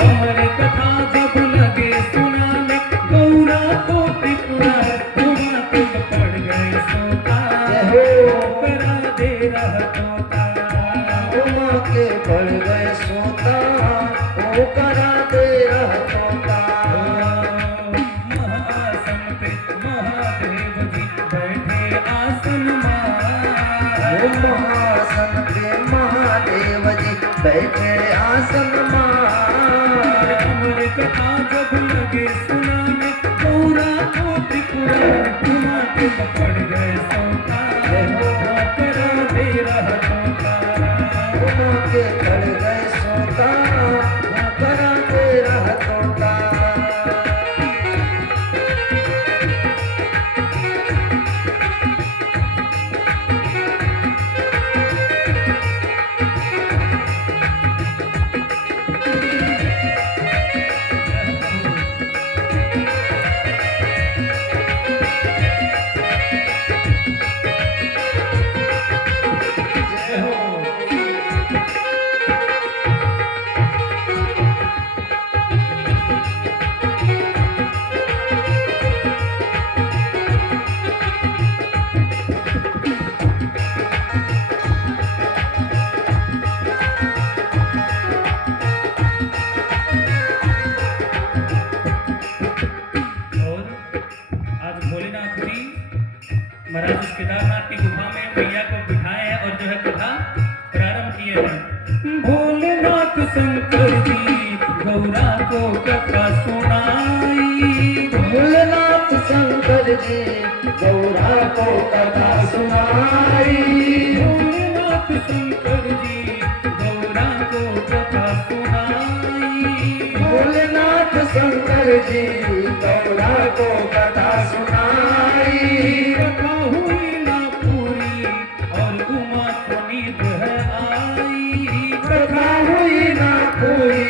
अमर कथा जब लगे सुनाने गौरा को त्रिपुरा घुमा के पड़ गए सोता करा दे रहा तोता घुमा के पड़ गए सोता ओ करा दे रहा तोता। महाआसन पे महादेव जी बैठे आसन महाआसन पे महादेव जी बैठे आसन अमर कथा जब लगे सुनाने गौरा को त्रिपुरा घुमा के पड़ गए सोता करा दे रहा तोता घुमा के पड़ गए सोता ओ करा दे रहा तोता। महाराज उस केदारनाथ की गुफा में मैया को बिठाए हैं और जो है कथा प्रारंभ किए हैं। भोलेनाथ शंकर जी गौरा को कथा सुनाई भोलेनाथ शंकर जी गौरा को कथा सुनाई भोलेनाथ शंकर जी गौरा को कथा सुनाई भोलेनाथ शंकर जी गौरा को कथा सुनाई। कथा हुई ना पूरी और उमा को नींद है आई कथा हुई ना पूरी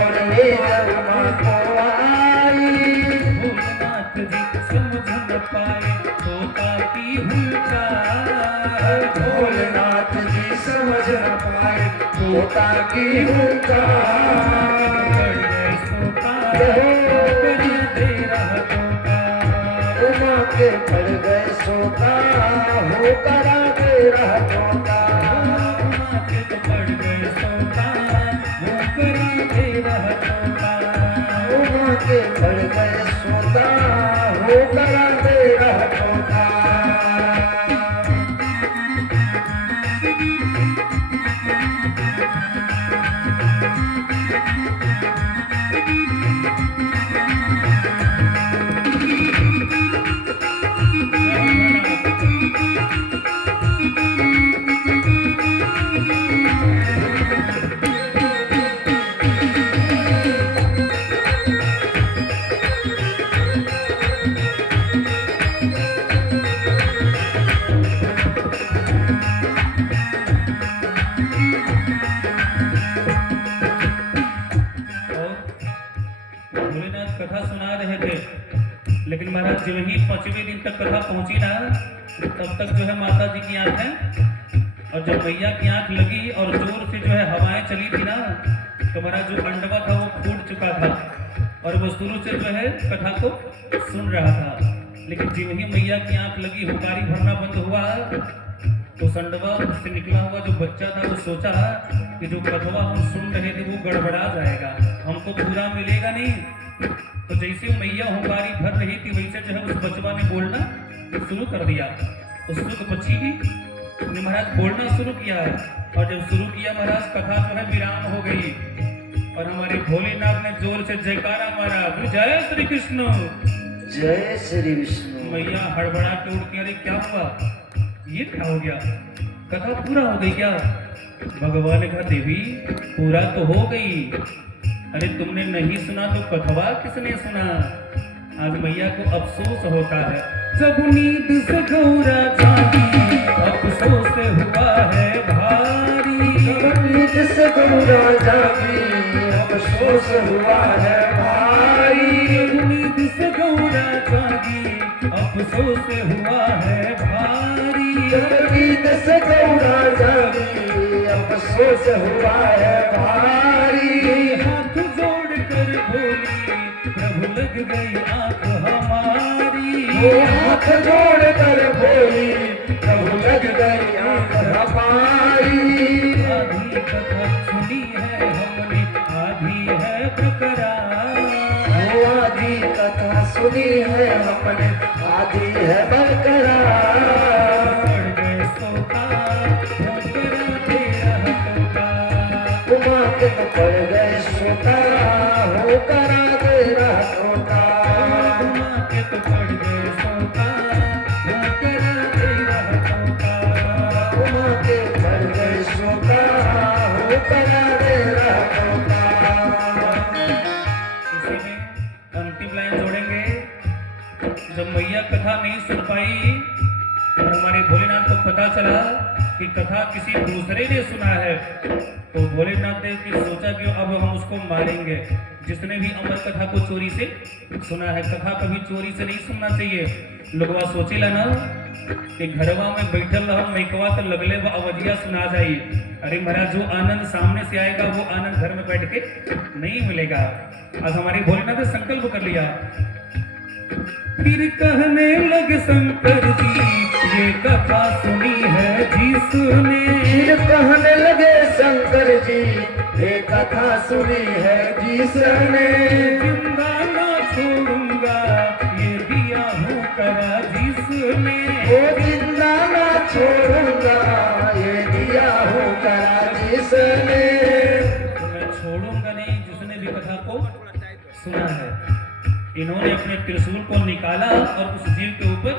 और नींद उमा को आई। भोलेनाथ जी समझ न पाए तोता की हुंकार भोलेनाथ जी समझ न पाए तोता की हुंकार। सोता करा दे रहा तोता उमा के पड़ गए सोता हो करा दे रहा तोता। उमा के तो पड़ गए सोता वो करा दे रहा तोता उमा के पड़ गए सोता हो करा दे रहा तोता। भोलेनाथ कथा सुना रहे थे, लेकिन महाराज जब ही 5वें दिन तक कथा पहुंची ना तब तक जो है माता जी की आंख है और जब मैया की आंख लगी और जोर से जो है हवाएं चली थी ना तो महाराज जो अंडवा था वो फूट चुका था और वो शुरू से जो है कथा को सुन रहा था। लेकिन जब ही मैया की आंख लगी हुकारी भरना बंद हुआ तो संडवा से निकला हुआ जो बच्चा था वो सोचा कि जो कथवा हम सुन रहे थे वो गड़बड़ा जाएगा, हमको पूरा मिलेगा नहीं। तो जैसे मैया हुंकारी भर रही थी वैसे जो है उस बचवा ने बोलना शुरू कर दिया। उस बच्ची ने महाराज बोलना शुरू किया और जब शुरू किया महाराज कथा जो है विराम हो गई और हमारे भोलेनाथ ने जोर से जयकारा मारा, जय श्री कृष्ण जय श्री विष्णु। मैया हड़बड़ा के उठ के अरे क्या हुआ, ये क्या हो गया, कथा पूरा हो गई क्या? भगवान ने कहा देवी पूरा तो हो गई, अरे तुमने नहीं सुना तो कथवा किसने सुना? आज मैया को अफसोस होता है, जब नींद से गौरा जागी अफसोस हुआ है भारी। जब नींद से गौरा जागी अफसोस हुआ है भारी। जब नींद से गौरा जागी अफसोस हुआ है भारी। जब नींद से गौरा जागी अफसोस हुआ है भारी। लग गई आंख हमारी। वो हाथ जोड़ कर बोली प्रभु लग गई आंख हमारी। आधी कथा सुनी है हमने, आधी है बरकरार। वो आधी कथा सुनी है हमने, आधी है बरकरार। पड़ गए सोकार, होकरा तेरा हकदार। उमा के तो पड़ गए सोता हो करा दे रहता। उमा के तो पड़ गए सोकार, होकरा तेरा हकदार। उमा के पड़ गए सोता हो करा दे रहता। इसी में अंतिम लाइन जोड़ेंगे। जब मैया कथा नहीं सुन पाई और हमारे भोलेनाथ को पता चला कि कथा किसी दूसरे ने सुना है, तो भोलेनाथ देव ने सोचा कि अब हम उसको मारेंगे। जिसने भी अमर कथा को चोरी से सुना है, कथा कभी चोरी से नहीं सुनना चाहिए। लोगवा सोचेला ना कि घरवा में बैठल रहो मैकवा तो लगले व अवधिया सुना जाइए। अरे महाराज, जो आनंद सामने से आएगा वो आनंद घर में बैठ के नहीं मिलेगा। आज हमारे भोलेनाथ ने संकल्प कर लिया। फिर कहने लगे शंकर जी, ये कथा सुनी है जिसने। फिर कहने लगे शंकर जी, ये कथा सुनी है जिसने। जिंदा ना छोड़ूंगा ये दिया हूँ करा जिसने। वो जिंदा ना छोड़ूंगा ये दिया हूँ करा जिसने। तो मैं छोड़ूंगा नहीं जिसने भी कथा को सुना है। इन्होंने अपने त्रिशूल को निकाला और उस जीव के ऊपर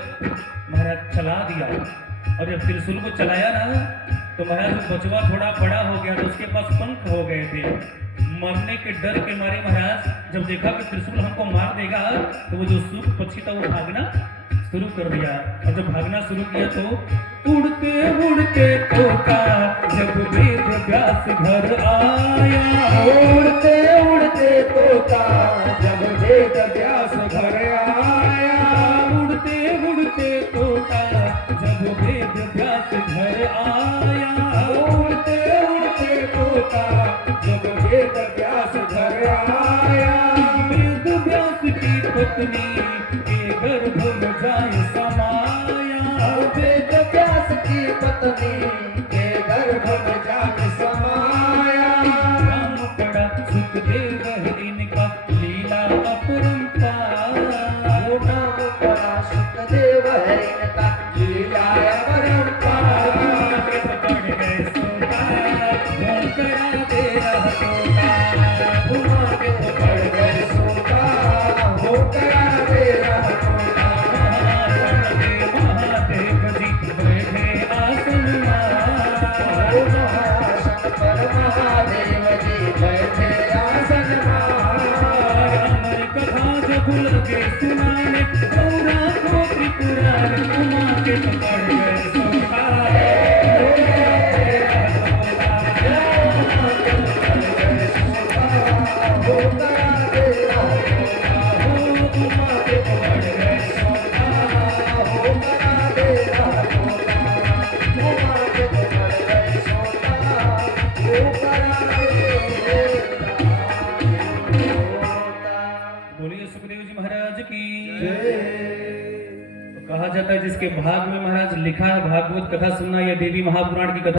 महाराज चला दिया। और जब त्रिशूल को चलाया ना, तो महाराज वो बचवा थोड़ा बड़ा हो गया, तो उसके पास पंख हो गए थे। मरने के डर के मारे महाराज जब देखा कि त्रिशूल हमको मार देगा, तो वो जो सूर पक्षी था वो भागना शुरू कर दिया। और जब भागना शुरू किया तो उड़ते उड़ते तोता जब वेद व्यास घर आया। उड़ते उड़ते तोता जब वेद व्यास घर आया। उड़ते उड़ते तोता जब वेद व्यास घर आया। उड़ते उड़ते तोता जब वेद व्यास घर आया। वेद व्यास की पत्नी के गर्भ में जाए समाया। वेद व्यास की पत्नी के गर्भ में जाके समाया। राम पड़ा सुखदेव है इनका लीला अपरंपार। वो नाम पड़ा सुखदेव है इनका लीला परंपार। पकड़ गए सोता, होकरा तेरा हकदार। उमा के पकड़ गए सोता हो करा दे रहता। महादेव जी बैठे आसन मार। ओ महासन पर महादेव जी बैठे आसन मार। अमर कथा जब लगे सुनाने, गौरा को त्रिपुरारी। उमा के पकड़ गए सोता, हो करा दे रहता। उमा के पकड़ गए सोता। हो करा दे रहता। उमा के पकड़ गए सोता हो करा दे रहता। बोलिए सुखदेव जी महाराज की। जय। तो कहा जाता है जिसके भाग में महाराज लिखा है भागवत कथा सुनना या देवी महापुराण की कथा